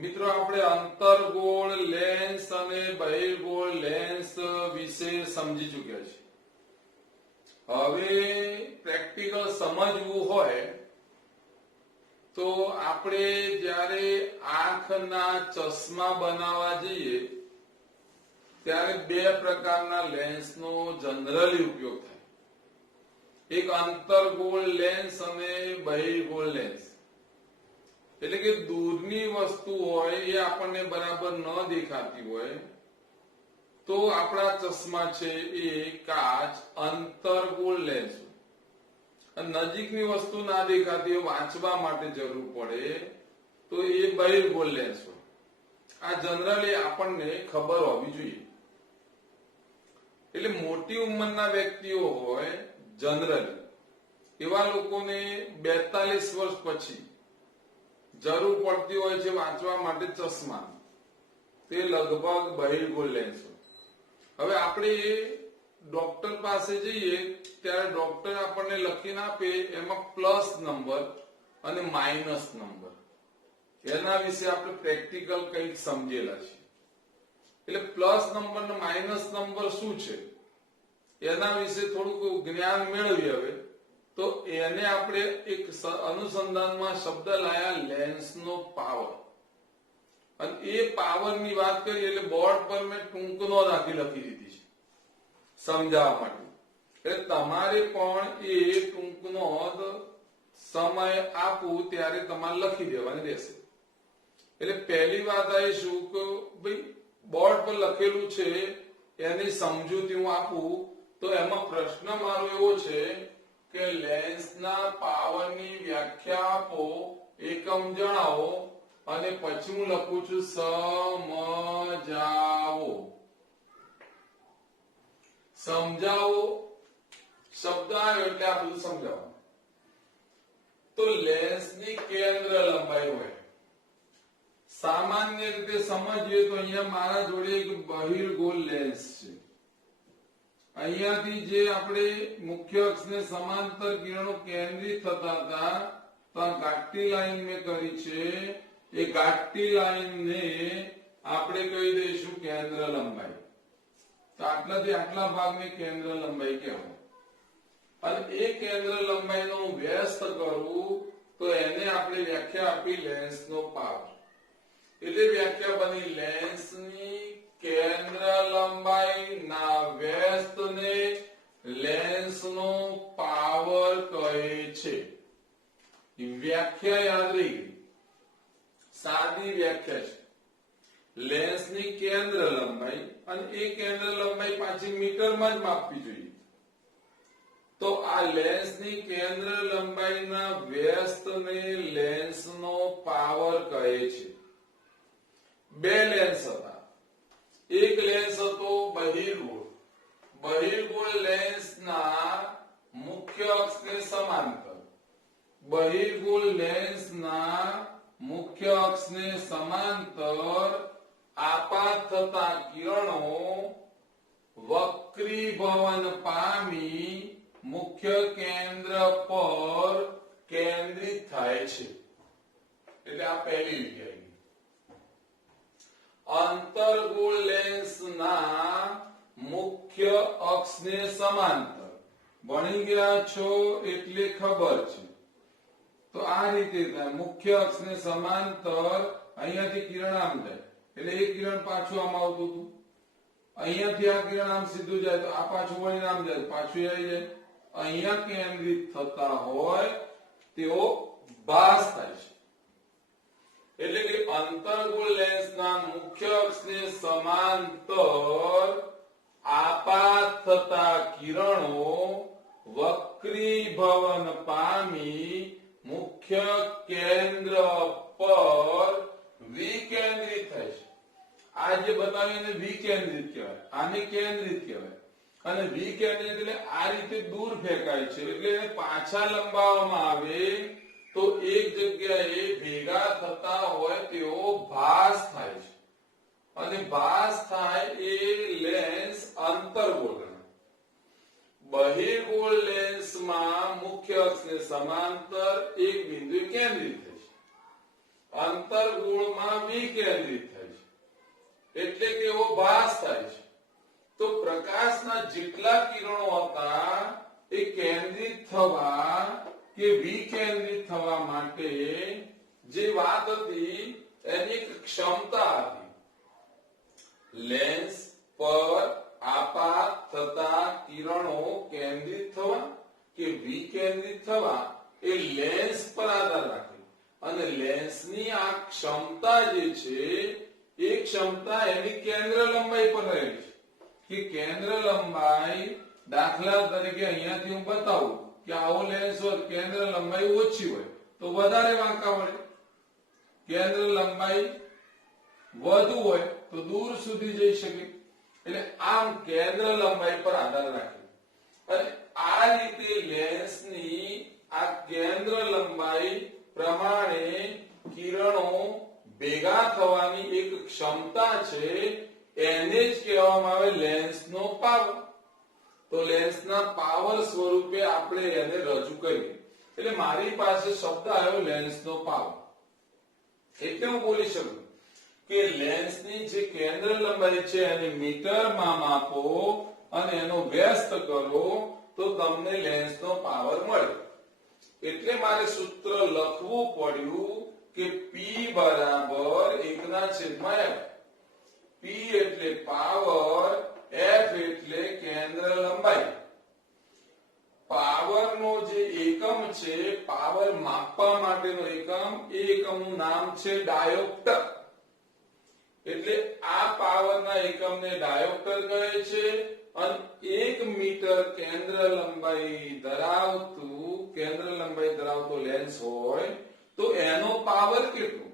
મિત્રો આપણે અંતર્ગોળ લેન્સ અને બહિર્ગોળ લેન્સ વિશે સમજી ચૂક્યા છીએ. હવે પ્રેક્ટિકલ સમજવું હોય તો આપણે જ્યારે આંખના ચશ્મા બનાવવા જઈએ ત્યારે બે પ્રકારના લેન્સનો જનરલી ઉપયોગ થાય. એક અંતર્ગોળ લેન્સ અને બહિર્ગોળ લેન્સ. એટલે કે દૂરની વસ્તુ હોય એ આપણને બરાબર ન દેખાતી હોય તો આપણા ચશ્મા છે એ કાચ અંતર્ગોળ લેન્સ. નજીકની વસ્તુ ના દેખાતી હોય વાંચવા માટે જરૂર પડે તો એ બહિર્ગોળ લેન્સ હોય. આ જનરલી આપણને ખબર હોવી જોઈએ. એટલે મોટી ઉંમરના વ્યક્તિઓ હોય જનરલી એવા લોકોને 42 વર્ષ પછી જરૂર પડતી હોય છે વાંચવા માટે ચશ્મા, તે લગભગ બહિર્ગોળ લેન્સ હોય. હવે આપણે ડોક્ટર પાસે જઈએ ત્યારે ડોક્ટર આપણને લખીને આપે એમાં પ્લસ નંબર અને માઇનસ નંબર. એના વિશે આપણે પ્રેક્ટિકલ કંઈક સમજેલા છે. એટલે પ્લસ નંબર અને માઇનસ નંબર શું છે એના વિશે થોડુંક જ્ઞાન મેળવીએ. હવે તો એને આપણે એક અનુસંધાનમાં શબ્દ લાયા લેન્સનો પાવર. અને એ પાવરની વાત કરીએ એટલે બોર્ડ પર મેં ટૂંકનો લખી દીધી છે સમજાવવા માટે. એટલે તમારે પણ એ ટૂંકનો સમય આપું ત્યારે તમારે લખી દેવાની રહેશે. એટલે પહેલી વાત આવીશું કે ભાઈ બોર્ડ પર લખેલું છે એની સમજૂતી હું આપું તો એમાં પ્રશ્ન મારો એવો છે કે લેન્સના પાવરની વ્યાખ્યા આપો, એકમ જણાવો અને પછી હું લખું છું સમજાવો. સમજાવો શબ્દ આવ્યો એટલે આ બધું સમજાવો. તો લેન્સની કેન્દ્ર લંબાઈ હોય. સામાન્ય રીતે સમજીએ તો અહીંયા મારા જોડે એક બહિર્ગોળ લેન્સ છે. અહીંયાથી જે આપણે મુખ્ય અક્ષને સમાંતર કિરણો કેન્દ્રિત થતા હતા તો આ ઘાટી લાઈન મેં કરી છે. એ ઘાટી લાઈનને આપણે કહી દઈશું કેન્દ્ર લંબાઈ. તો આટલાથી આટલા ભાગને કેન્દ્ર લંબાઈ કહેવાય. અને એ કેન્દ્ર લંબાઈનો હું વ્યસ્ત કરું તો એને આપણે વ્યાખ્યા આપી લેન્સનો પાવર. એટલે વ્યાખ્યા બની લેન્સની કેન્દ્ર લંબાઈ ના વ્યસ્તને લેન્સનો પાવર કહે છે. વ્યાખ્યા યાદ રહી ગઈ. સાદી વ્યાખ્યા છે. લેન્સની કેન્દ્ર લંબાઈ અને એ કેન્દ્ર લંબાઈ પાછી મીટરમાં જ માપવી જોઈએ. તો આ લેન્સની કેન્દ્ર લંબાઈના વ્યસ્તને લેન્સનો પાવર કહે છે. બે લેન્સ હતા. એક લેન્સ હતો બહિર્ગોળ. બહિર્ગોળ લેન્સના મુખ્ય અક્ષને સમાંતર. બહિર્ગોળ લેન્સના મુખ્ય અક્ષને સમાંતર આપાત થતા કિરણો વક્રીભવન પામી મુખ્ય કેન્દ્ર પર કેન્દ્રિત થાય છે. એટલે આ પહેલી વિદ્યા. અંતર્ગોળ લેન્સના મુખ્ય અક્ષને સમાંતર ભણી ગયા છો એટલે ખબર છે. તો આ રીતે થાય. મુખ્ય અક્ષને સમાંતર અહીંયાથી કિરણ આમ જાય એટલે એક કિરણ પાછું આમ આવતું હતું. અહીંયાથી આ કિરણ આમ સીધું જાય તો આ પાછું વળીને આમ જાય, પાછું આવી જાય. અહીંયા કેન્દ્રિત થતા હોય તેવો ભાસ થાય છે. એટલે કે અંતર્ગોળ લેન્સના મુખ્ય અક્ષને સમાંતર આપાત થતા કિરણો વક્રીભવન પામી મુખ્ય કેન્દ્ર પર વિકેન્દ્રિત થાય છે. આ જે બતાવીને વિકેન્દ્રિત કહેવાય, આને કેન્દ્રિત કહેવાય. અને વિકેન્દ્રિત એટલે આ રીતે દૂર ફેંકાય છે. એટલે એને પાછા લંબાવવામાં આવે તો એક જગ્યાએ ભેગા થતા હોય તેવો ભાસ થાય છે. અને ભાસ થાય એ લેન્સ અંતર્ગોળ. બહિર્ગોળ લેન્સમાં મુખ્ય અક્ષને સમાંતર એક બિંદુ કેન્દ્રિત થાય છે. અંતર્ગોળમાં વિકેન્દ્રિત થાય છે, એટલે કે એવો ભાસ થાય છે. તો પ્રકાશના જેટલા કિરણો હતા એ કેન્દ્રિત થવા કે વિકેન્દ્રિત થવા માટે જે વાત હતી એની એક ક્ષમતા હતી. લેન્સ પર આપાત થતા કિરણો કેન્દ્રિત થવા કે વિકેન્દ્રિત થવા એ લેન્સ પર આધાર રાખે, અને લેન્સની આ ક્ષમતા જે છે એ ક્ષમતા એની કેન્દ્ર લંબાઈ પર રહેલી છે. કે કેન્દ્ર લંબાઈ, દાખલા તરીકે અહીંયાથી હું બતાવું કે આવો લેન્સ હોય, કેન્દ્ર લંબાઈ ઓછી હોય તો વધારે વાંકા વળે, કેન્દ્ર લંબાઈ વધુ હોય તો દૂર સુધી જઈ શકે. એટલે આમ કેન્દ્ર લંબાઈ પર આધાર રાખે, અને આ રીતે લેન્સની આ કેન્દ્ર લંબાઈ પ્રમાણે કિરણો ભેગા થવાની એક ક્ષમતા છે, એને જ કહેવામાં આવે લેન્સનો પાવર. તો લેન્સના પાવર સ્વરૂપે આપણે એને રજૂ કરીએ. એટલે મારી પાસે શબ્દ આવ્યો લેન્સનો પાવર, એટલે હું બોલી શકું કે લેન્સની જે કેન્દ્ર લંબાઈ છે એને મીટરમાં માપો અને એનો વ્યસ્ત કરો તો તમને લેન્સનો પાવર મળે. એટલે મારે સૂત્ર લખવું પડ્યું કે P બરાબર 1/f. P એટલે પાવર, F એટલે કેન્દ્ર લંબાઈ. પાવરનો જે એકમ છે, પાવર માપવા માટેનો એકમ, એ એકમનું નામ છે ડાયોપ્ટર. એટલે આ પાવરના એકમને ડાયોપ્ટર કહે છે. અને 1 મીટર કેન્દ્ર લંબાઈ ધરાવતો લેન્સ હોય તો એનો પાવર કેટલો?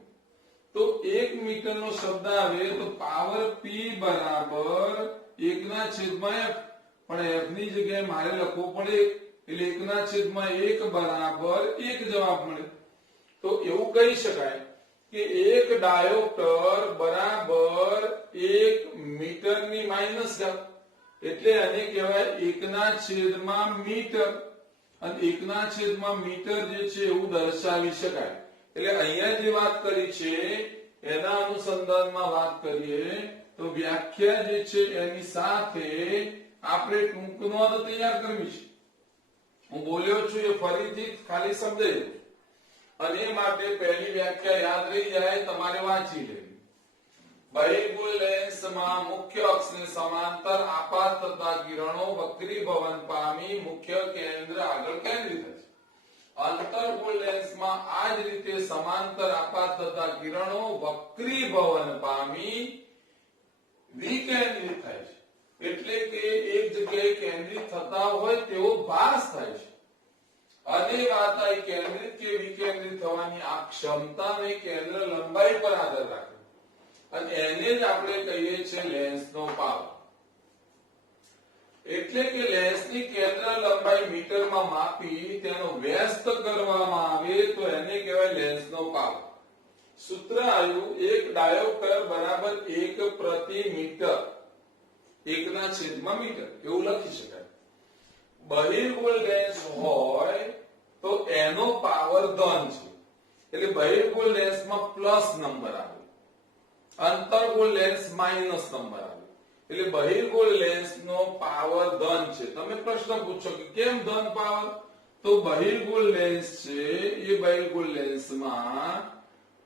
તો 1 મીટરનો શબ્દ આવે તો પાવર P બરાબર 1/f. પણ f ની જગ્યાએ મારે લખવું પડે, એટલે 1/1 બરાબર 1 જવાબ મળે. તો એવું કહી શકાય કે 1 ડાયોપ્ટર બરાબર 1 મીટરની માઇનસ ઘાત. એટલે આને કહેવાય 1/મીટર. અને 1/મીટર જે છે એવું દર્શાવી શકાય. એટલે અહીંયા જે વાત કરી છે એના અનુસંધાનમાં વાત કરીએ તો વ્યાખ્યા જે છે એની સાથે આપણે ટૂંક નોંધ તૈયાર કરવી છે. હું બોલ્યો છું એ ફરીથી ખાલી સમજાઈ દઉં, અને એ માટે પહેલી વ્યાખ્યા યાદ રહી જાય તમારે વાંચી લેવી. બહિર્ગોળ લેન્સમાં મુખ્ય અક્ષને સમાંતર આપાત થતા કિરણો વક્રીભવન પામી મુખ્ય કેન્દ્ર આગળ કેન્દ્રિત થાય છે. અંતર્ગોળ લેન્સમાં આ જ રીતે સમાંતર આપાત થતા કિરણો વક્રીભવન પામી વિકેન્દ્રિત થાય છે. એટલે કે એક જગ્યાએ કેન્દ્રિત થતા હોય તેવો ભાસ થાય છે. અને વાત આ કેન્દ્રિત કે વિકેન્દ્રિત થવાની આ ક્ષમતાને કેન્દ્ર લંબાઈ પર આધાર રાખે, અને એને જ આપણે કહીએ છીએ લેન્સનો પાવર. એટલે કે લેન્સની કેન્દ્ર લંબાઈ મીટરમાં માપી તેનો વ્યસ્ત કરવામાં આવે તો એને કહેવાય લેન્સનો પાવર. સૂત્ર આવ્યું 1 ડાયોપ્ટર બરાબર 1 પ્રતિ મીટર, 1/મીટર એવું લખી શકાય. બહિર્ગોળ લેન્સ હોય તો એનો પાવર ધન છે, એટલે બહિર્ગોળ લેન્સમાં પ્લસ નંબર આવે, અંતર્ગોળ લેન્સ માઇનસ નંબર આવે. એટલે બહિર્ગોળ લેન્સનો પાવર ધન છે. તમે પ્રશ્ન પૂછો કે કેમ ધન પાવર? તો બહિર્ગોળ લેન્સ છે એ બહિર્ગોળ લેન્સમાં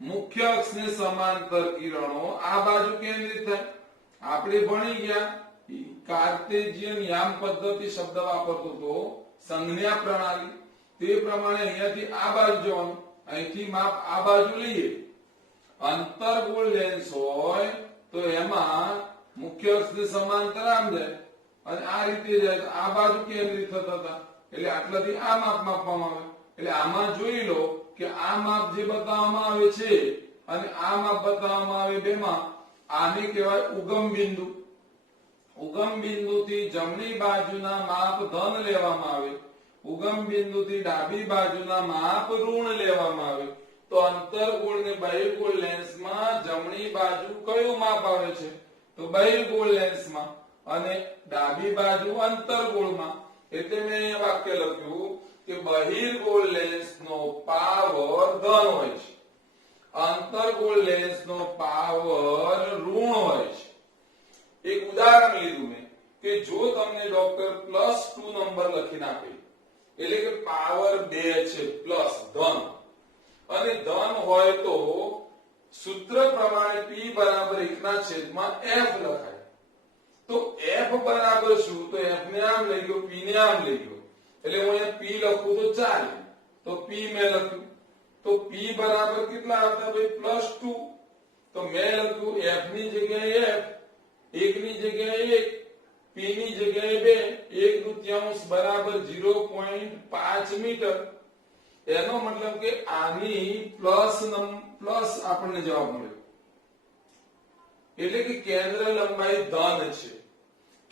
મુખ્ય અક્ષને સમાંતર કિરણો આ બાજુ કેન્દ્રિત થાય. આપણે ભણી ગયા કાર્ટેશિયન યામ પદ્ધતિ શબ્દ વાપરતો તો સંજ્ઞા પ્રણાલી, તે પ્રમાણે અહીંયાથી આ બાજુ જવાનું, અહીંથી માપ આ બાજુ લઈએ. અંતર્ગોળ લેન્સ હોય તો એમાં મુખ્ય અક્ષને સમાંતર આમ જાય અને આ રીતે જાય તો આ બાજુ કેન્દ્રિત થતા હતા, એટલે આટલાથી આ માપ માપવામાં આવે. એટલે આમાં જોઈ લો કે આ માપ જે બતાવવામાં આવે છે અને આ માપ બતાવવામાં આવે બેમાં, આને કહેવાય ઉગમ બિંદુ. ઉગમ બિંદુથી જમણી બાજુના માપ ધન લેવામાં આવે, ઉગમ બિંદુથી ડાબી બાજુના માપ ઋણ લેવામાં આવે. તો અંતર્ગોળ ને બહિર્ગોળ લેન્સમાં જમણી બાજુ કયું માપ આવે છે? તો બહિર્ગોળ લેન્સમાં, અને ડાબી બાજુ અંતર્ગોળમાં. એટલે મેં અહીંયા વાક્ય લખ્યું કે બહિર્ગોળ લેન્સનો પાવર ધન હોય છે અંતર્ગોળ લેન્સનો પાવર ઋણ હોય છે. એક ઉદાહરણ લીધું મેં કે જો તમને ડોક્ટર +2 નંબર લખીને આપે એટલે કે પાવર 2 છે પ્લસ ધન અને ધન હોય તો સૂત્ર પ્રમાણે p બરાબર 1/f લખાય. તો f બરાબર શું? તો f ને આમ લઈ ગયો, p ને આમ લઈ ગયો એટલે હું અહીંયા p લખું તો ચાલે. તો p મેં લખ્યું તો p બરાબર કેટલા હતા ભાઈ? +2. તો મેં લખ્યું f ની જગ્યાએ f, 1 ની જગ્યાએ 1, p ની જગ્યાએ 2, 1/2 બરાબર 0.5 મીટર. એનો મતલબ કે આની પ્લસ આપણને જવાબ મળ્યો. એટલે કે કેન્દ્ર લંબાઈ ધન છે.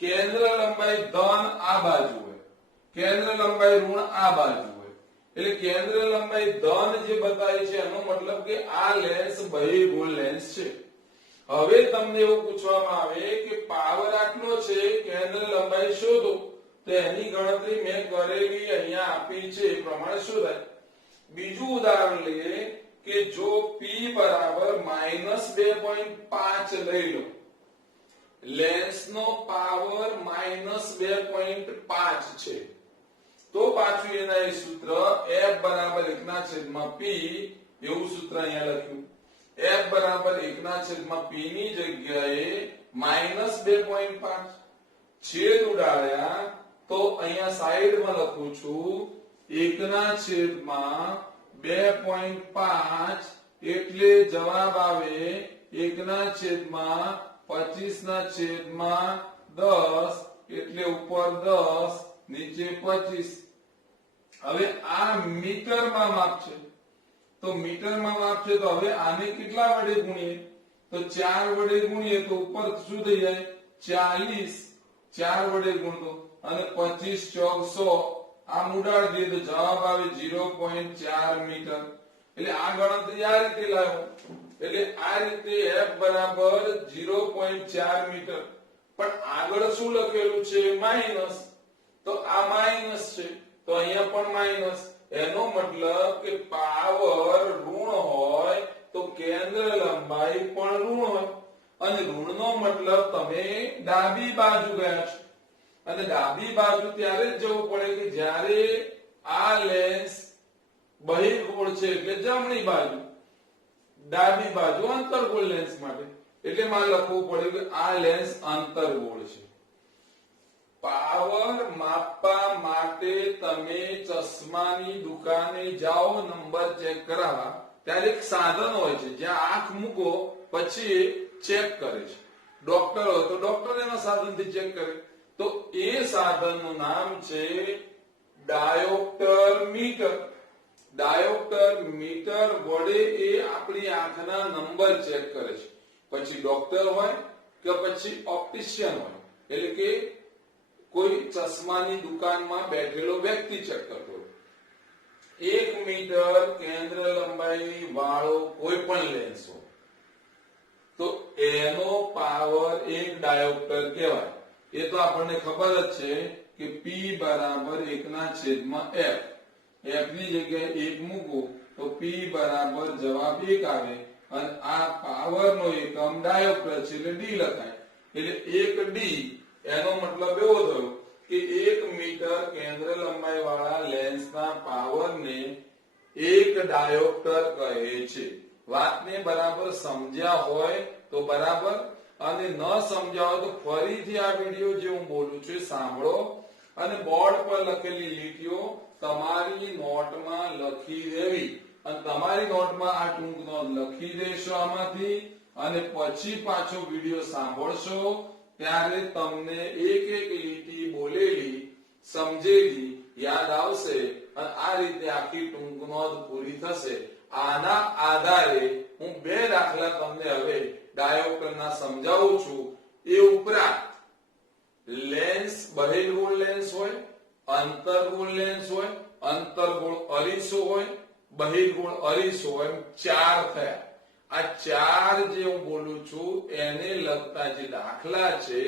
કેન્દ્ર લંબાઈ ધન આ બાજુ હોય, કેન્દ્ર લંબાઈ ઋણ આ બાજુ હોય. એટલે કેન્દ્ર લંબાઈ ધન જે બતાવી છે એનો મતલબ કે આ લેન્સ બહિર્ગોળ લેન્સ છે. હવે તમને એવું પૂછવામાં આવે કે પાવર આટલો છે, કેન્દ્ર લંબાઈ શોધો. તો એની ગણતરી મેં કરેલી અહીંયા આપી છે એ પ્રમાણે શોધાય. બીજું ઉદાહરણ લઈએ કે જો p બરાબર -2.5 લઈ લો, લેન્સનો પાવર -2.5 છે, તો પાછું એના એ સૂત્ર f બરાબર 1/p એવું સૂત્ર અહીંયા લખ્યું. f બરાબર 1/p ની જગ્યાએ -2.5 છેદ ઉડાડ્યા તો અહીંયા સાઈડમાં લખું છું 1/2.5 એટલે જવાબ આવે 1/25/10 એટલે ઉપર 10 નીચે 25. હવે આ મીટરમાં માપ છે તો મીટરમાં માપ છે તો હવે આને કેટલા વડે ગુણીએ? તો 4 વડે ગુણીએ તો ઉપર શું થઈ જાય? 40. 4 વડે ગુણતો અને 25 ચોક 100 આમ ઉડાડી દે તો જવાબ આવે 0.4 મીટર. એટલે આ ગણતરી આ રીતે લાવો. એટલે આ રીતે f બરાબર 0.4 મીટર. પણ આગળ શું લખેલું છે? માઈનસ. તો આ માઈનસ છે તો અહીંયા પણ માઈનસ. એનો મતલબ કે પાવર ઋણ હોય તો કેન્દ્ર લંબાઈ પણ ઋણ હોય. અને ઋણનો મતલબ તમે ડાબી બાજુ ગયા છો. અને ડાબી બાજુ ત્યારે જ જવું પડે કે જ્યારે આ લેન્સ બહિર્ગોળ છે એટલે જમણી બાજુ, ડાબી બાજુ અંતર્ગોળ લેન્સ માટે. એટલે મારે લખવું પડે કે આ લેન્સ અંતર્ગોળ છે. પાવર માપવા માટે તમે ચશ્માની દુકાને જાઓ નંબર ચેક કરાવવા, ત્યારે એક સાધન હોય છે જ્યાં આંખ મૂકો પછી ચેક કરે છે. ડોક્ટર હોય તો ડોક્ટર એના સાધનથી ચેક કરે. તો એ સાધનનું નામ છે ડાયોપ્ટર મીટર. ડાયોપ્ટર મીટર વડે એ આપણી આંખના નંબર ચેક કરે છે. પછી ડોક્ટર હોય કે પછી ઓપ્ટિશિયન હોય, એટલે કે કોઈ ચશ્માની દુકાનમાં બેઠેલો વ્યક્તિ ચેક કરતો હોય. 1 મીટર કેન્દ્ર લંબાઈની વાળો કોઈ પણ લેન્સ હોય તો એનો પાવર એક ડાયોપ્ટર કહેવાય. એ તો આપણને ખબર જ છે કે p બરાબર 1/f. f ની જગ્યાએ 1 મૂકો તો p બરાબર જવાબ 1 આવે. અને આ પાવરનો એકમ ડાયોપ્ટર છે એટલે d લખાય. એટલે 1d એનો મતલબ એવો થયો કે 1 મીટર કેન્દ્ર લંબાઈ વાળા લેન્સના પાવરને 1 ડાયોપ્ટર કહે છે. વાતને બરાબર સમજ્યા હોય તો બરાબર, અને ન સમજ્યા હોય તો ફરીથી આ વિડિયો જે હું બોલું છું એ સાંભળો અને બોર્ડ પર લખેલી લીટીઓ તમારી નોટમાં લખી દેવી. અને તમારી નોટમાં આ ટૂંક નોંધ લખી દેશો આમાંથી, અને પછી પાછો વિડિયો સાંભળશો ત્યારે તમને એક એક લીટી બોલેલી સમજેલી યાદ આવશે અને આ રીતે આખી ટૂંક નોંધ પૂરી થશે. આના આધારે હું 2 દાખલા તમને હવે ડાયોપ્ટરના સમજાવું છું. એ ઉપરાંત લેન્સ બહિર્ગોળ લેન્સ હોય, અંતર્ગોળ લેન્સ હોય, અંતર્ગોળ અરીસો હોય, બહિર્ગોળ અરીસો હોય, 4 થયા. આ 4 જે હું બોલું છું એને લગતા જે દાખલા છે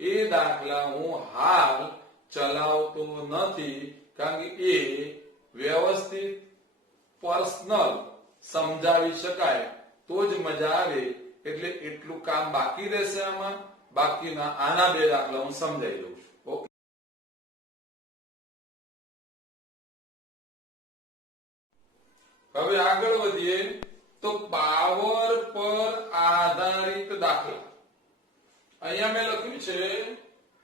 એ દાખલા હું હાલ ચલાવતો નથી, કારણ કે એ વ્યવસ્થિત પર્સનલ સમજાવી શકાય તો જ મજા આવે. એટલે એટલું કામ બાકી રહેશે આમાં. બાકીના આના બે દાખલા હું સમજાવી દઉં છું. ઓકે, હવે આગળ વધીએ તો પાવર પર આધારિત દાખલા. અહીંયા મેં લખ્યું છે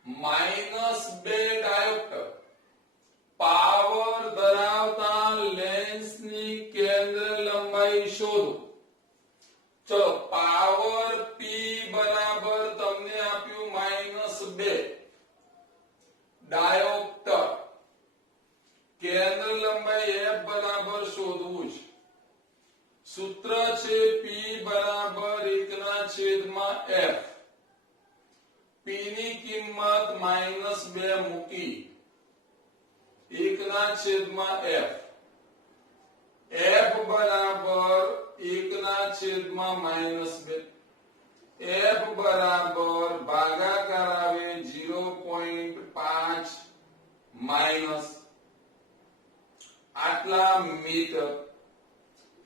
-2 ડાયોપ્ટર પાવર ધરાવતા લેન્સની કેન્દ્ર લંબાઈ શોધો. ચલો, પાવર P બરાબર તમને આપ્યું -2 ડાયોપ્ટર, કેન્દ્ર લંબાઈ F બરાબર શોધવું છે. સૂત્ર છે P બરાબર 1/f. P ની કિંમત -2 મૂકી 1/f. F બરાબર 1/-2. F બરાબર ભાગાકાર આવે 0.5 માઈનસ આટલા મીટર.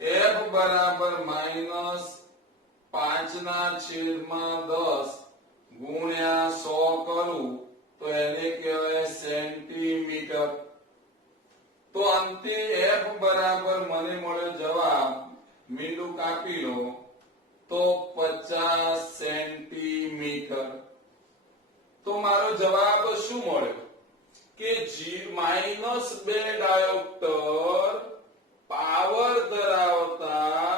F બરાબર -5/10 ગુણ્યા 100 કરું તો એને કહેવાય સેન્ટીમીટર. તો અંતે F બરાબર મને મળ્યો જવાબ, મીંડું કાપી લો તો 50 સેન્ટીમીટર. તો મારો જવાબ શું મળ્યો કે -2 ડાયોપ્ટર પાવર ધરાવતા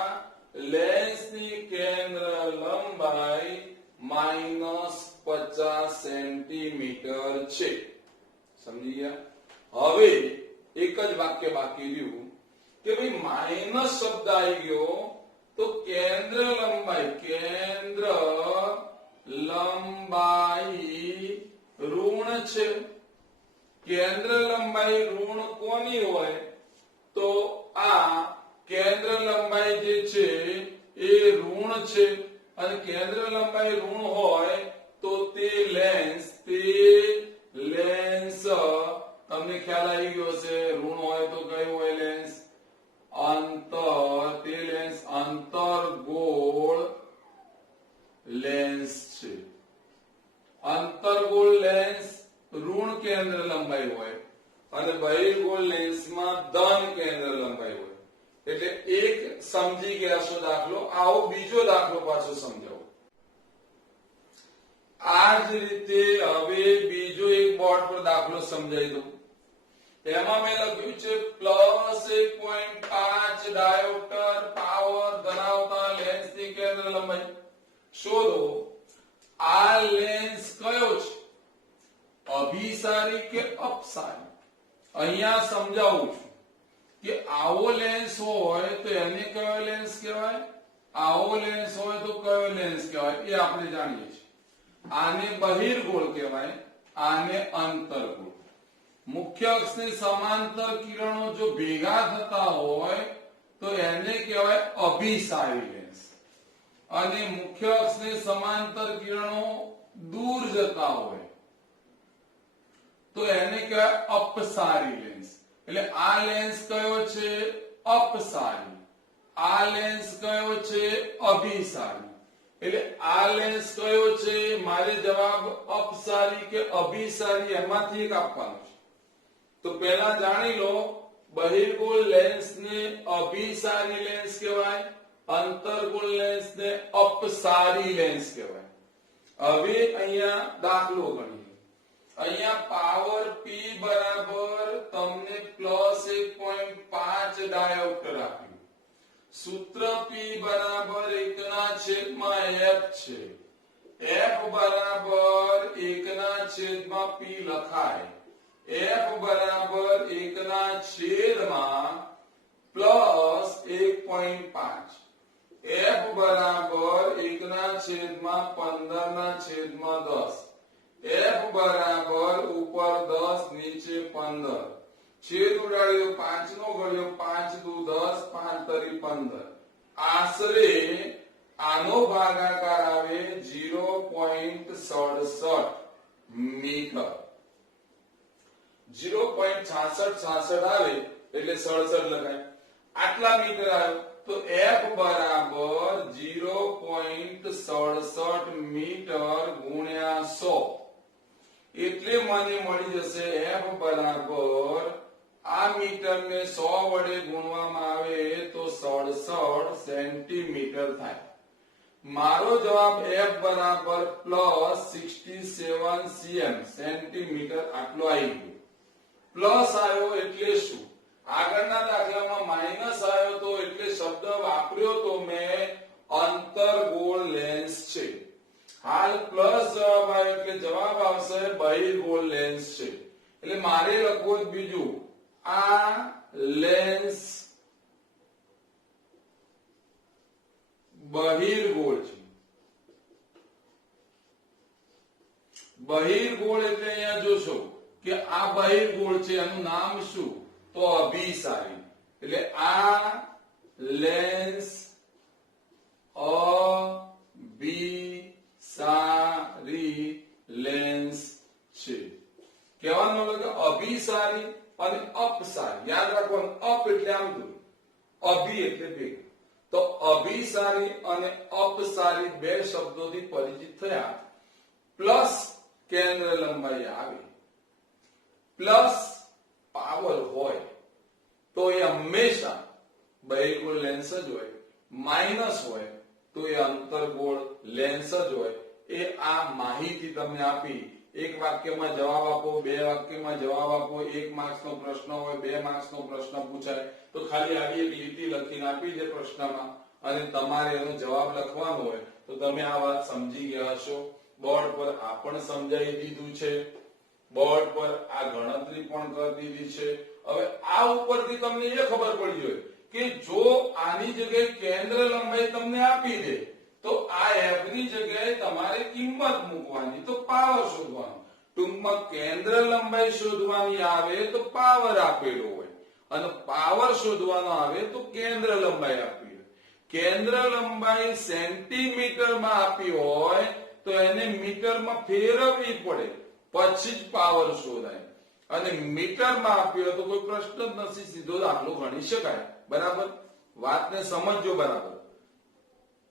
લેન્સની કેન્દ્ર લંબાઈ -50 સેન્ટીમીટર છે. સમજી ગયા? હવે એક જ વાક્ય બાકી રહ્યું કે ભાઈ માઇનસ શબ્દ આવી ગયો તો કેન્દ્ર લંબાઈ ઋણ છે. કેન્દ્ર લંબાઈ ઋણ કોની હોય તો આ કેન્દ્ર લંબાઈ જે છે એ ઋણ છે. અને કેન્દ્ર લંબાઈ ઋણ હોય તો તે લેન્સ તમને ખ્યાલ આવી ગયો છે. ઋણ હોય તો કયું હોય લેન્સ? તે લેન્સ અંતર્ગોળ લેન્સ છે. અંતર્ગોળ લેન્સ ઋણ કેન્દ્ર લંબાઈ હોય અને બહિર્ગોળ લેન્સમાં ધન કેન્દ્ર લંબાઈ હોય. એટલે એક સમજી ગયા છો દાખલો. આવો બીજો દાખલો પાછો સમજાવો. આ જ રીતે હવે બીજો એક બોર્ડ પર દાખલો સમજાવી દઉં. એમાં મેં લખ્યું છે +1.5 ડાયોપ્ટર પાવર ધરાવતા લેન્સની કેન્દ્ર લંબાઈ શોધો. આ લેન્સ કયો છે? અભિસારી કે અપસારી? અહીંયા સમજાવું છું કે આવો લેન્સ હોય તો એને કયો લેન્સ કહેવાય, આવો લેન્સ હોય તો કયો લેન્સ કહેવાય એ આપણે જાણીએ છીએ. આને બહિર્ગોળ કહેવાય, આને અંતર્ગોળ. મુખ્ય અક્ષની સમાંતર કિરણો જો ભેગા થતા હોય તો એને કહેવાય અભિસારી લેન્સ, અને મુખ્ય અક્ષની સમાંતર કિરણો દૂર જતા હોય તો એને કહેવાય અપસારી લેન્સ. એટલે આ લેન્સ કયો છે? અપસારી. આ લેન્સ કયો છે? અભિસારી. એટલે આ લેન્સ કયો છે? મારે જવાબ અપસારી કે અભિસારી એમાંથી એક આપવાનો છે. તો પહેલા જાણી લો, બહિર્ગોળ લેન્સને અભિસારી લેન્સ કહેવાય, અંતર્ગોળ લેન્સને અપસારી લેન્સ કહેવાય. હવે અહીંયા દાખલો ગણીએ. અહીંયા પાવર P બરાબર તમને +1.5 ડાયોપ્ટર આપ્યું. સૂત્ર P બરાબર 1/f છે. F બરાબર 1/p લખાય. F બરાબર 1/+1.5. F બરાબર 1/15/10. F બરાબર ઉપર 10 નીચે 15. છેદ ઉડાડ્યો 5 નો ગળ્યો 5 દુ 10 5 તરી 15. આશરે આનો ભાગાકાર આવે 0.67 મીટર. 0.66 આવે એટલે 67 લખાય. આટલા મીટર આવ્યો. તો f બરાબર 0.67 મીટર ગુણ્યા 100 એટલે મને મળી જશે f બરાબર આ મીટર ને 100 વડે ગુણવામાં આવે તો 67 સેન્ટીમીટર થાય. મારો જવાબ f બરાબર +67 cm સેન્ટીમીટર આટલો આવી ગયો. પ્લસ આવ્યો એટલે શું? આગળના દાખલામાં માઈનસ આવ્યો તો એટલે શબ્દ વાપર્યો તો મેં અંતર્ગોળ લેન્સ છે. હાલ પ્લસ જવાબ આવ્યો એટલે જવાબ આવશે બહિર્ગોળ લેન્સ છે. એટલે મારે લખવું બીજું આ લેન્સ બહિર્ગોળ છે. બહિર્ગોળ એટલે અહીંયા જોશો કે આ બહિર્ગોળ છે, એનું નામ શું? તો અભિસારી. એટલે આ લેન્સ અભિસારી લેન્સ છે. કહેવાનો મતલબ અભિસારી અને અપસારી. યાદ રાખવાનું, અપ એટલે આમ દૂર, અભિ એટલે ભેગું. તો અભિસારી અને અપસારી બે શબ્દોથી પરિચિત થયા. પ્લસ કેન્દ્ર લંબાઈ આવે, પ્લસ પાવર હોય તો એ હંમેશા બહિર્ગોળ લેન્સ જ હોય. માઇનસ હોય તો એ અંતર્ગોળ લેન્સ જ હોય. એ આ માહિતી તમને આપી. એક વાક્યમાં જવાબ આપો, બે વાક્યમાં જવાબ આપો, 1 માર્ક્સનો પ્રશ્ન હોય, 2 માર્ક્સનો પ્રશ્ન પૂછાય તો ખાલી આવી એક લીટી લખીને આપી દે પ્રશ્નમાં અને તમારે એનો જવાબ લખવાનો હોય તો તમે આ વાત સમજી ગયા હશો. બોર્ડ પર આ પણ સમજાવી દીધું છે, બોર્ડ પર આ ગણતરી પણ કરી દીધી છે. હવે આ ઉપરથી તમને એ ખબર પડી જોઈએ કે જો આની જગ્યાએ કેન્દ્ર લંબાઈ તમને આપી દે તો આ f ની જગ્યાએ તમારે કિંમત મૂકવાની, તો પાવર શોધવાનો. ટૂંકમાં કેન્દ્ર લંબાઈ શોધવાની આવે તો પાવર આપેલો હોય અને પાવર શોધવાનો આવે તો કેન્દ્ર લંબાઈ આપી હોય. કેન્દ્ર લંબાઈ સેન્ટીમીટરમાં આપી હોય તો એને મીટરમાં ફેરવવી પડે પછી જ પાવર શોધાય. અને મીટરમાં આપી હોય તો કોઈ પ્રશ્ન જ નથી, સીધો દાખલો ગણી શકાય. બરાબર? વાતને સમજો બરાબર.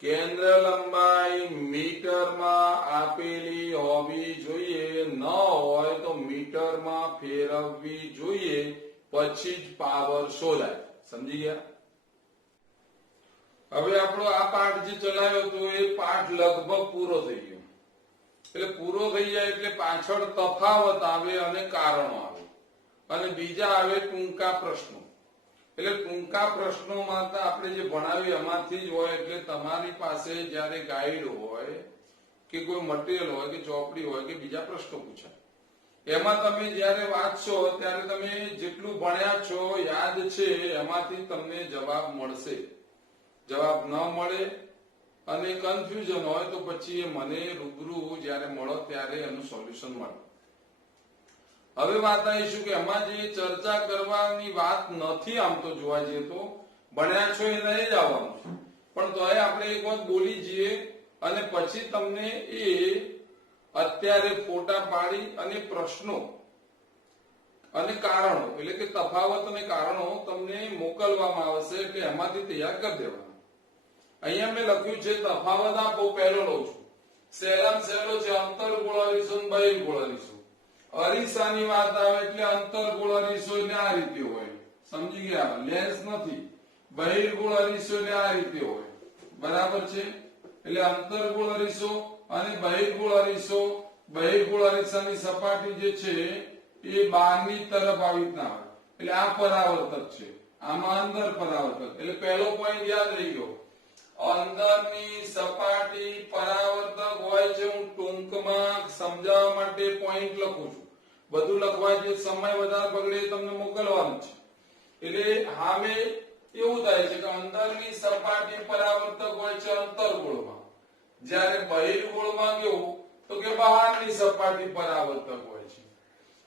કેન્દ્ર લંબાઈ મીટરમાં આપેલી હોવી જોઈએ, ન હોય તો મીટરમાં ફેરવવી જોઈએ પછી જ પાવર શોધાય. સમજી ગયા? હવે આપણો આ પાઠ જે ચલાવ્યો હતો એ પાઠ લગભગ પૂરો થઈ ગયો. એટલે પૂરો થઈ જાય એટલે પાછળ તફાવત આવે અને કારણો આવે અને બીજા આવે ટૂંકા પ્રશ્નો. એટલે ટૂંકા પ્રશ્નોમાં તો આપણે જે ભણાવ્યું એમાંથી જ હોય. એટલે તમારી પાસે જયારે ગાઈડ હોય કે કોઈ મટીરિયલ હોય કે ચોપડી હોય કે બીજા પ્રશ્નો પૂછાય એમાં તમે જયારે વાંચશો ત્યારે તમે જેટલું ભણ્યા છો યાદ છે એમાંથી તમને જવાબ મળશે. જવાબ ન મળે અને કન્ફ્યુઝન હોય તો પછી એ મને રૂબરૂ જયારે મળો ત્યારે એનું સોલ્યુશન મળે. હવે વાત આવીશું કે એમાં જે ચર્ચા કરવાની વાત નથી. આમ તો જોવા જઈએ તો ભણ્યા છો એ નહીં જ આવવાનું છે, પણ તોય આપણે એક વાત બોલી જઈએ અને પછી તમને એ અત્યારે ફોટા પાડી અને પ્રશ્નો અને કારણો એટલે કે તફાવત અને કારણો તમને મોકલવામાં આવશે. એટલે એમાંથી તૈયાર કરી દેવાના. અહીંયા મેં લખ્યું છે તફાવત આપો. પહેલો લઉં છું, સહેલામાં સહેલો છે અંતર્ગોળ અરીસો અને બહિર્ગોળ અરીસો. અરીસાની વાત આવે એટલે અંતર્ગોળ અરીસો એટલે આ રીતે હોય. સમજી ગયા? લેન્સ નથી. બહિર્ગોળ અરીસો એટલે આ રીતે હોય. બરાબર છે? એટલે અંતર્ગોળ અરીસો અને બહિર્ગોળ અરીસો. બહિર્ગોળ અરીસાની સપાટી જે છે એ બહારની તરફ આવી રીતના હોય. એટલે આ પરાવર્તક છે, આમાં અંદર પરાવર્તક. એટલે પહેલો પોઈન્ટ યાદ રહી ગયો. અંદરની સપાટી પરાવર્તક હોય છે. હું ટૂંકમાં સમજાવવા માટે પોઈન્ટ લખું છું. બધું લખવા જે સમય વધારે બગડે તમને મોકલવાનું છે. એટલે હામે એવું થાય છે કે અંદરની સપાટી પરાવર્તક હોય છે અંતર્ગોળમાં, જ્યારે બહિર્ગોળમાં કેવું તો કે બહારની સપાટી પરાવર્તક હોય છે.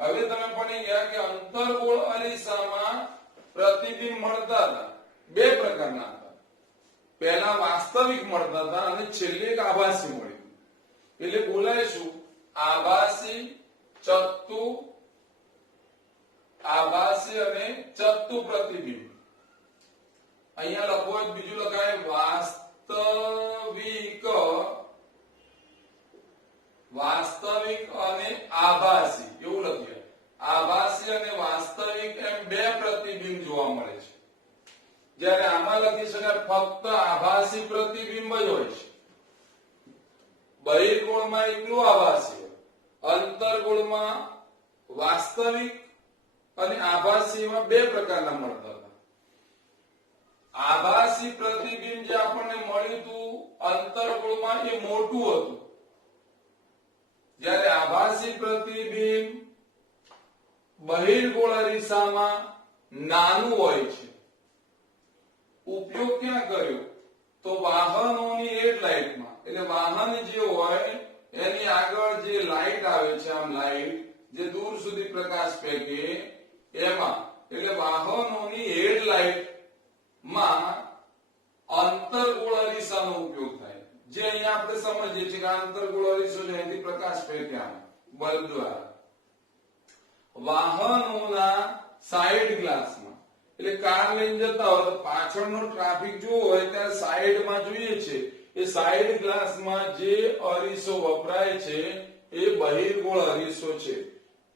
હવે તમે ભણી ગયા કે અંતર્ગોળ અરીસામાં પ્રતિબિંબ મળતા હતા. બે પ્રકારના હતા. પહેલા વાસ્તવિક મળતા હતા અને છેલ્લે એક આભાસી મળ્યું. એટલે બોલાય શું? આભાસી, ચત્તુ, આભાસી અને ચત્તુ પ્રતિબિંબ. અહીંયા લખો હોય બીજું લખાય વાસ્તવિક અને આભાસી, એવું લખીએ. આભાસી અને વાસ્તવિક એમ બે પ્રતિબિંબ જોવા મળે છે. જ્યારે આમાં લખી શકાય ફક્ત આભાસી પ્રતિબિંબ જ હોય છે. બહિર્ગોળમાં એકલું આભાસી હોય, અંતર્ગોળમાં વાસ્તવિક અને આભાસીમાં બે પ્રકારના મળતા હતા. આભાસી પ્રતિબિંબ જે આપણને મળ્યું હતું અંતર્ગોળમાં એ મોટું હતું, જ્યારે આભાસી પ્રતિબિંબ બહિર્ગોળ અરીસામાં નાનું હોય છે. ઉપયોગ ક્યાં કર્યો? તો વાહનોની હેડલાઇટમાં. એટલે વાહન જે હોય એની આગળ જે લાઈટ આવે છે, આમ લાઈટ જે દૂર સુધી પ્રકાશ ફેંકે એમાં, એટલે વાહનોની હેડલાઇટ માં અંતર્ગોળ અરીસાનો ઉપયોગ થાય. જે અહીંયા આપણે સમજીએ છીએ કે અંતર્ગોળ અરીસો છે એથી પ્રકાશ ફેંકે આમ બલ્બ દ્વારા. વાહનોના સાઈડ ગ્લાસમાં, એટલે કાર લઈને જતા હોય તો પાછળનો ટ્રાફિક જોવો હોય ત્યારે સાઈડમાં જોઈએ છે, એ સાઈડ ગ્લાસમાં જે અરીસો વપરાય છે એ બહિર્ગોળ અરીસો છે.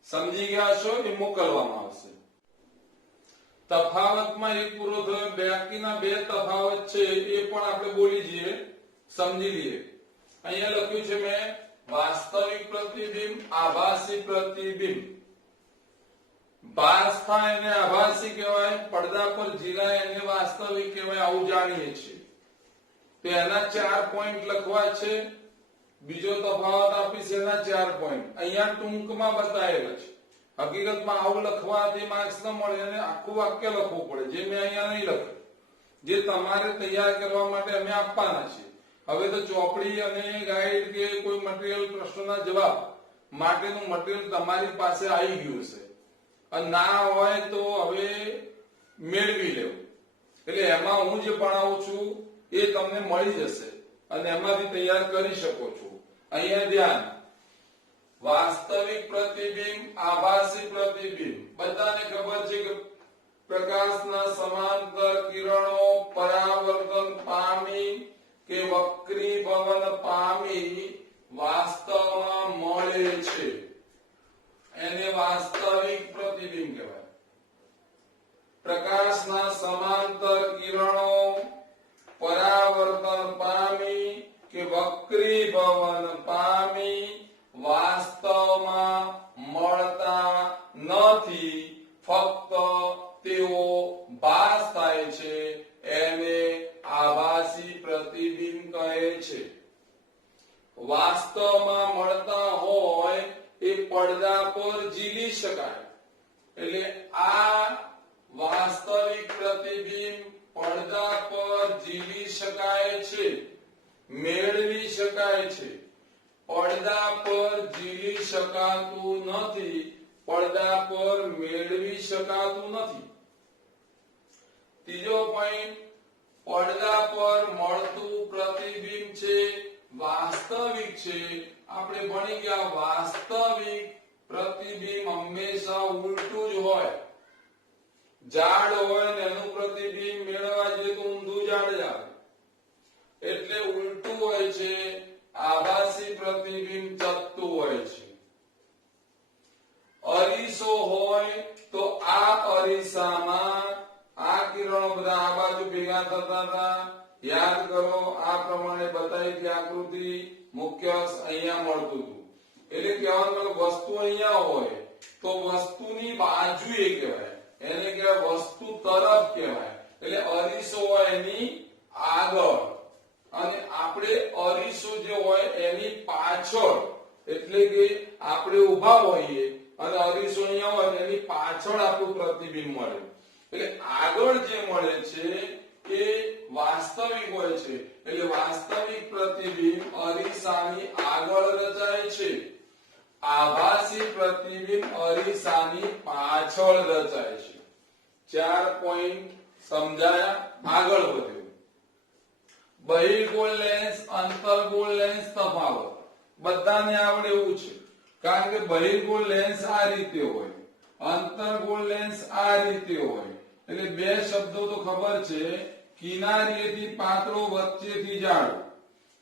સમજી ગયા છો? એ મોકલવામાં આવશે. તફાવતમાં એક પૂરો થયો. બાકીના બે તફાવત છે એ પણ આપણે બોલી જઈએ, સમજી લઈએ. અહીંયા લખ્યું છે મેં વાસ્તવિક પ્રતિબિંબ, આભાસી પ્રતિબિંબ. ભાસ થાય એને આભાસી કહેવાય, પડદા પર ઝીલાય એને વાસ્તવિક કહેવાય, આવું જાણીએ છીએ. તો એના 4 પોઈન્ટ લખવા છે. બીજો તફાવત આપીશ એના 4 પોઈન્ટ અહીંયા ટૂંકમાં બતાવેલા છે. હકીકતમાં આવું લખવાથી માર્ક્સ ન મળે અને આખું વાક્ય લખવું પડે, જે મેં અહીંયા નહીં લખ્યું, જે તમારે તૈયાર કરવા માટે અમે આપવાના છીએ. હવે તો ચોપડી અને ગાઈડ કે કોઈ મટીરીયલ પ્રશ્નોના જવાબ માટેનું મટીરીયલ તમારી પાસે આવી ગયું છે, અને ના હોય તો હવે મેળવી લેવું. એટલે એમાં હું જે ભણાવું છું એ તમને મળી જશે અને એમાંથી તૈયાર કરી શકો છો. અહીંયા ધ્યાન, વાસ્તવિક પ્રતિબિંબ, આભાસી પ્રતિબિંબ. બધાને ખબર છે કે પ્રકાશના સમાંતર કિરણો પરાવર્તન પામી કે વક્રીભવન પામી વાસ્તવમાં મળે છે, એને વાસ્તવિક પ્રતિબિંબ કહેવાય. પ્રકાશના સમાંતર કિરણો પરાવર્તન પામી કે વક્રીભવન પામી વાસ્તવમાં મળતા નથી, ફક્ત તેઓ ભાસ થાય છે, એને આભાસી પ્રતિબિંબ કહે છે. વાસ્તવમાં મળતા હોય એ પડદા પર ઝીલી શકાય. એટલે આ વાસ્તવિક પ્રતિબિંબ પડદા પર ઝીલી શકાય છે, મેળવી શકાય છે. પડદા પર ઝીલી શકાતું નથી, પડદા પર મેળવી શકાતું નથી. ત્રીજો પોઈન્ટ, પડદા પર મળતું પ્રતિબિંબ છે વાસ્તવિક છે. આપણે ભણી ગયા વાસ્તવિક પ્રતિબિંબ હંમેશા ઉલટું જ હોય. ઝાડ હોય ને એનું પ્રતિબિંબ મેળવવા જઈએ તો ઊંધું ઝાડ જ આવે, એટલે ઉલટું હોય છે. આભાસી પ્રતિબિંબ ચત્તું હોય છે. અરીસો હોય તો આ અરીસામાં આ કિરણો બધા આ બાજુ ભેગા થતા હતા. યાદ કરો, આ પ્રમાણે બતાવી હતી આકૃતિ. મુખ્ય અહીંયા મળતું હતું. એટલે કહેવાનું વસ્તુ અહીંયા હોય તો વસ્તુની બાજુ એ કહેવાય, એને કહેવાય વસ્તુ તરફ કહેવાય. એટલે અરીસો હોય એની આગળ અને આપણે અરીસો જે હોય એની પાછળ. એટલે કે આપણે ઊભા હોઈએ અને અરીસો અહીંયા હોય એની પાછળ આપણું પ્રતિબિંબ મળે. એટલે આગળ જે મળે છે એ વાસ્તવિક હોય છે. એટલે વાસ્તવિક પ્રતિબિંબ અરીસાની આગળ રચાય છે, આભાસી પ્રતિબિંબ અરીસાની પાછળ રચાય છે. 4 પોઈન્ટ સમજાયા? આગળ વધ્યું. બહિર્ગોળ લેન્સ, અંતર્ગોળ લેન્સ તફાવત બધાને આવડે એવું છે, કારણ કે બહિર્ગોળ લેન્સ આ રીતે હોય, અંતર્ગોળ લેન્સ આ રીતે હોય. એટલે બે શબ્દો તો ખબર છે કિનારીએથી પાતળો, વચ્ચેથી જાડો.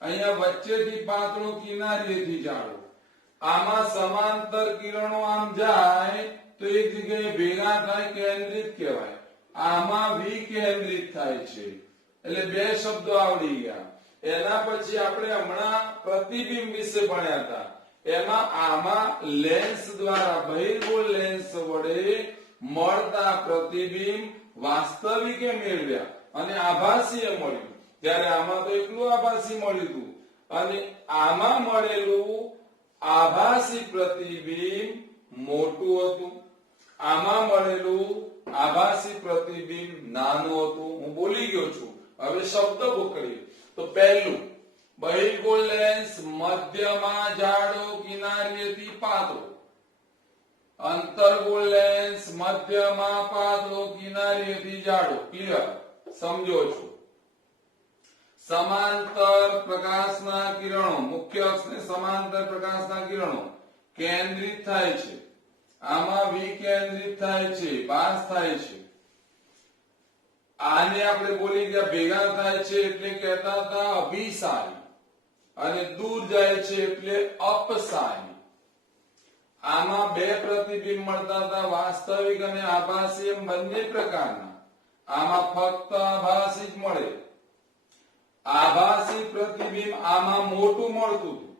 અહીંયા વચ્ચેથી પાતળો, કિનારીએથી જાડો. આમાં સમાંતર કિરણો આમ જાય તો એક જગ્યાએ ભેગા થાય, કેન્દ્રિત કહેવાય. આમાં વિકેન્દ્રિત થાય છે. એટલે બે શબ્દો આવડી ગયા. એના પછી આપણે હમણાં પ્રતિબિંબ વિશે ભણ્યા હતા. એમાં આમાં લેન્સ દ્વારા, બહિર્ગોળ લેન્સ વડે મળતા પ્રતિબિંબ વાસ્તવિકે મેળવ્યા અને આભાસીએ મળ્યું. ત્યારે આમાં તો એકલું આભાસી મળ્યું હતું અને આમાં મળેલું આભાસી પ્રતિબિંબ મોટું હતું. આમાં મળેલું આભાસી પ્રતિબિંબ નાનું હતું. હું બોલી ગયો છું. હવે શબ્દ પકડીએ તો પહેલું, બહિર્ગોળ લેન્સ મધ્યમાં જાડો, કિનારીએથી પાતળો. અંતર્ગોળ લેન્સ મધ્યમાં પાતળો, કિનારીએથી જાડો. ક્લિયર? સમજો છો? સમાંતર પ્રકાશના કિરણો, મુખ્ય અક્ષને સમાંતર પ્રકાશના કિરણો કેન્દ્રિત થાય છે. આમાં વિકેન્દ્રિત થાય છે, પાસ થાય છે. આને આપણે બોલી ગયા ભેગા થાય છે એટલે કહેતા હતા અભિસારી, અને દૂર જાય છે એટલે અપસારી. આમાં બે પ્રતિબિંબ મળતા હતા, વાસ્તવિક અને આભાસી, એમ બંને પ્રકારના. આમાં ફક્ત આભાસી જ મળે. આભાસી પ્રતિબિંબ આમાં મોટું મળતું હતું,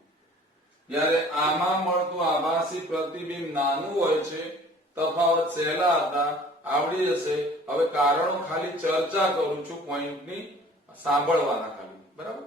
જ્યારે આમાં મળતું આભાસી પ્રતિબિંબ નાનું હોય છે. તફાવત સહેલા હતા, આવડી જશે. હવે કારણો ખાલી ચર્ચા કરું છું, પોઈન્ટની સાંભળવાના ખાલી. બરાબર?